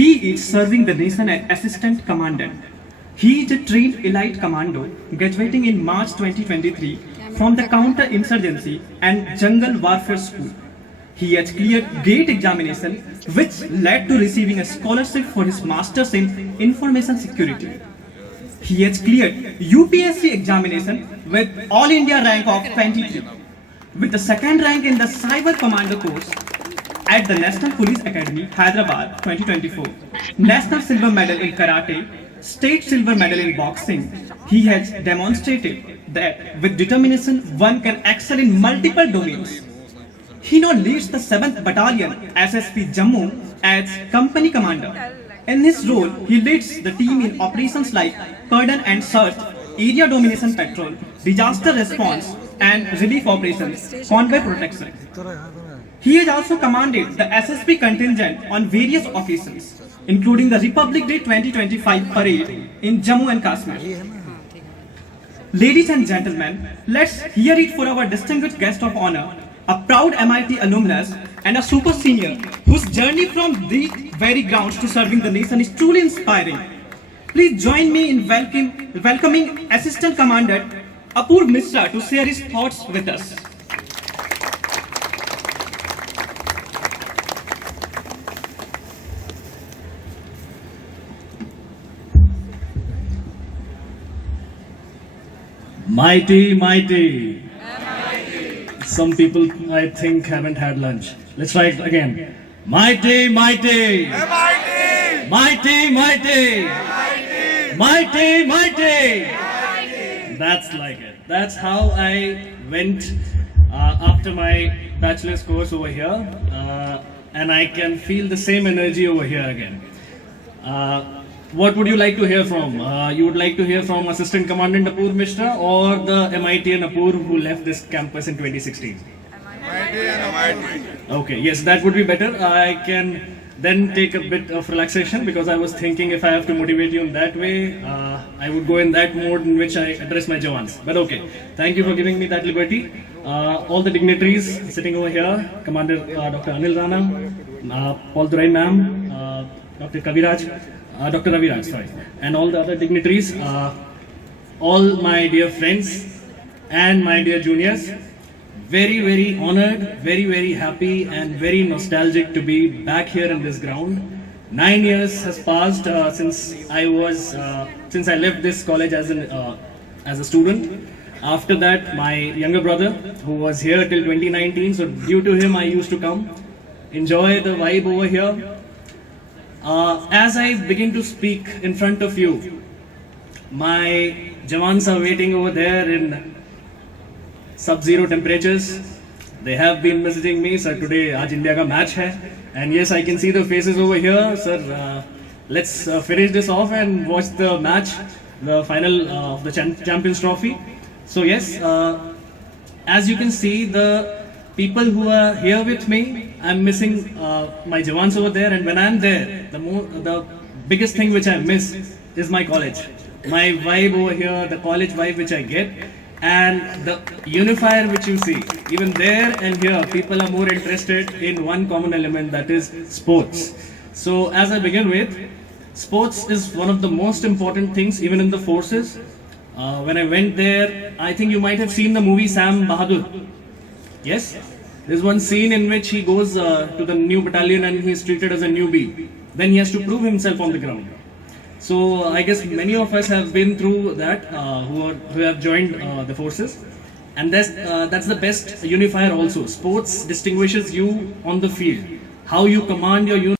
He is serving the nation as assistant commandant. He is a trained elite commando graduating in March 2023 from the Counter-Insurgency and Jungle Warfare School. He has cleared GATE examination which led to receiving a scholarship for his Masters in Information Security. He has cleared UPSC examination with All India rank of 23, with the second rank in the Cyber Commando course at the National Police Academy, Hyderabad 2024. National Silver Medal in Karate, State Silver Medal in Boxing. He has demonstrated that with determination one can excel in multiple domains. He now leads the 7th Battalion SSP Jammu as Company Commander. In his role, he leads the team in operations like cordon and search, area domination patrol, disaster response and relief operations, convoy protection. He has also commanded the SSP contingent on various occasions, including the Republic Day 2025 parade in Jammu and Kashmir. Ladies and gentlemen, let's hear it for our distinguished guest of honor, a proud MIT alumnus and a super senior whose journey from the very grounds to serving the nation is truly inspiring. Please join me in welcoming Assistant Commandant Apurv Mishra to share his thoughts with us. Mighty, mighty. Some people, I think, haven't had lunch. Let's try it again. Mighty, mighty. Mighty, mighty. Mighty, mighty. That's like it. That's how I went after my bachelor's course over here. And I can feel the same energy over here again. What would you like to hear from? You would like to hear from Assistant Commandant Apurv Mishra or the MIT and Apurv who left this campus in 2016? MIT. Okay, yes, that would be better. I can then take a bit of relaxation because I was thinking if I have to motivate you in that way, I would go in that mode in which I address my Jawans. But okay, thank you for giving me that liberty. All the dignitaries sitting over here, Commander Dr. Anil Rana, Paul Durai ma'am, Dr. Kaviraj, Dr. Raviraj, sorry, and all the other dignitaries, all my dear friends and my dear juniors, very, very honored, very, very happy and very nostalgic to be back here in this ground. 9 years has passed since I left this college as a student. After that, my younger brother, who was here till 2019, so due to him I used to come, enjoy the vibe over here. As I begin to speak in front of you, my Jawans are waiting over there in sub-zero temperatures. They have been messaging me, sir, today aaj India ka match hai. And yes, I can see the faces over here, sir. Let's finish this off and watch the match, the final of the Champions Trophy. So yes, as you can see, the people who are here with me, I'm missing my Jawans over there, and when I'm there, the biggest thing which I miss is my college. My vibe over here, the college vibe which I get, and the unifier which you see. Even there and here, people are more interested in one common element, that is sports. So as I begin with, sports is one of the most important things even in the forces. When I went there, I think you might have seen the movie Sam Bahadur. Yes? There's one scene in which he goes to the new battalion and he's treated as a newbie. Then he has to prove himself on the ground. So I guess many of us have been through that, who have joined the forces. And that's the best unifier also. Sports distinguishes you on the field. How you command your unit.